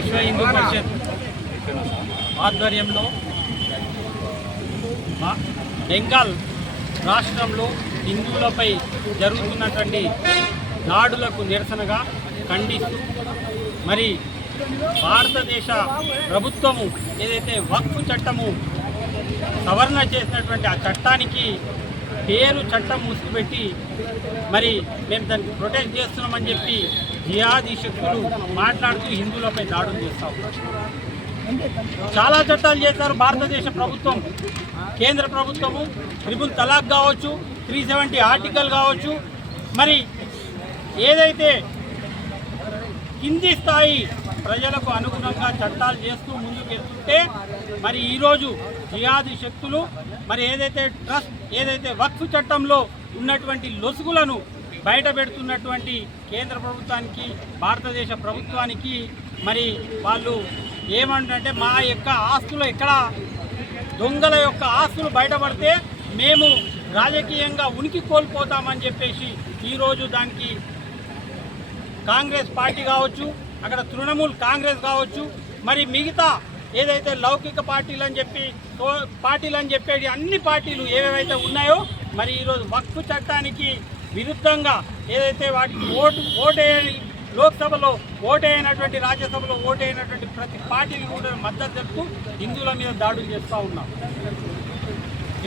విశ్వ హిందూ పరిషత్ ఆధ్వర్యంలో బెంగాల్ రాష్ట్రంలో హిందువులపై జరుగుతున్నటువంటి దాడులకు నిరసనగా ఖండిస్తూ మరి భారతదేశ ప్రభుత్వము ఏదైతే వక్ఫ్ చట్టము సవరణ చేసినటువంటి ఆ చట్టానికి పేరు చట్టం ముసుగుపెట్టి మరి మేము దాన్ని ప్రొటెక్ట్ చేస్తున్నామని చెప్పి జిహాదీ శక్తులు మాట్లాడుతూ హిందువులపై దాడులు చేస్తూ ఉన్నారు. చాలా చట్టాలు చేశారు భారతదేశ ప్రభుత్వం, కేంద్ర ప్రభుత్వము. ట్రిపుల్ తలాక్ కావచ్చు, 370 ఆర్టికల్ కావచ్చు, మరి ఏదైతే కింది స్థాయి ప్రజలకు అనుగుణంగా చట్టాలు చేస్తూ ముందుకు వెళ్తుంటే మరి ఈరోజు జిహాదీ శక్తులు మరి ఏదైతే వక్ఫ్ చట్టంలో ఉన్నటువంటి లొసుగులను బయట పెడుతున్నటువంటి కేంద్ర ప్రభుత్వానికి, భారతదేశ ప్రభుత్వానికి మరి వాళ్ళు ఏమంటే మా యొక్క ఆస్తులు ఎక్కడ దొంగల యొక్క ఆస్తులు బయటపడితే మేము రాజకీయంగా ఉనికి కోల్పోతామని చెప్పేసి ఈరోజు దానికి కాంగ్రెస్ పార్టీ కావచ్చు, అక్కడ తృణమూల్ కాంగ్రెస్ కావచ్చు, మరి మిగతా ఏదైతే లౌకిక పార్టీలు అని చెప్పేది అన్ని పార్టీలు ఏవేవైతే ఉన్నాయో మరి ఈరోజు వక్ఫ్ చట్టానికి విరుద్ధంగా ఏదైతే వాటికి ఓటేయని లోక్సభలో ఓటైనటువంటి, రాజ్యసభలో ఓటైనటువంటి ప్రతి పార్టీకి కూడా మద్దతు తెలుపుతూ హిందువుల మీద దాడులు చేస్తూ ఉన్నాం.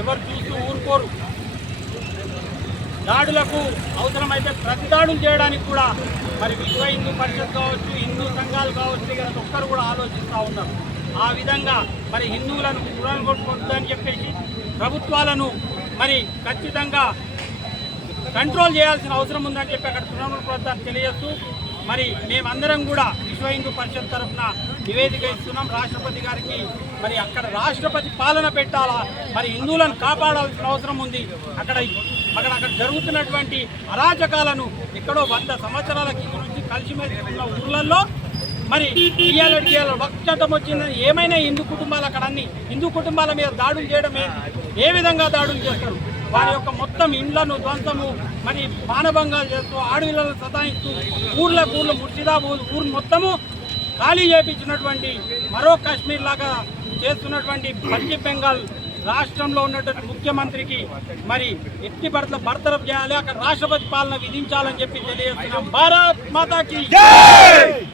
ఎవరు చూస్తూ ఊరుకోరు. దాడులకు అవసరమైతే ప్రతి దాడులు చేయడానికి కూడా మరి విశ్వ హిందూ పరిషత్ కావచ్చు, హిందూ సంఘాలు కావచ్చు, ఇక్కడ ఒక్కరు కూడా ఆలోచిస్తూ ఉన్నారు. ఆ విధంగా మరి హిందువులను కొట్టుకొద్దని చెప్పేసి ప్రభుత్వాలను మరి ఖచ్చితంగా కంట్రోల్ చేయాల్సిన అవసరం ఉందని చెప్పి అక్కడ తృణమూల్ ప్రభుత్వాన్ని తెలియజేస్తూ మరి మేమందరం కూడా విశ్వ హిందూ పరిషత్ తరఫున నివేదిక ఇస్తున్నాం రాష్ట్రపతి గారికి. మరి అక్కడ రాష్ట్రపతి పాలన పెట్టాలా, మరి హిందువులను కాపాడాల్సిన అవసరం ఉంది. అక్కడ జరుగుతున్నటువంటి అరాచకాలను ఎక్కడో 100 సంవత్సరాల కింద నుంచి కలిసిమెలిసి ఉన్న ఊర్లలో మరి ఇయ్యాలడికి వక్ఫ్ చట్టం వచ్చిందని ఏమైనా హిందూ కుటుంబాలు అక్కడ అన్ని హిందూ కుటుంబాల మీద దాడులు చేయడం ఏ విధంగా దాడులు చేస్తారు? వారి యొక్క మొత్తం ఇండ్లను ధ్వంసము, మరి మానభంగాలు చేస్తూ, ఆడవిళ్ళను సతాయిస్తూ, ఊర్లకు ముర్షిదాబాద్ ఊరు మొత్తము ఖాళీ చేయించినటువంటి మరో కాశ్మీర్ లాగా చేస్తున్నటువంటి పశ్చిమ బెంగాల్ రాష్ట్రంలో ఉన్నటువంటి ముఖ్యమంత్రికి మరి ఎట్టి బర్తరఫ్ చేయాలి, అక్కడ రాష్ట్రపతి పాలన విధించాలని చెప్పి తెలియజేస్తున్నాం. భారత్ మాతాకి జై.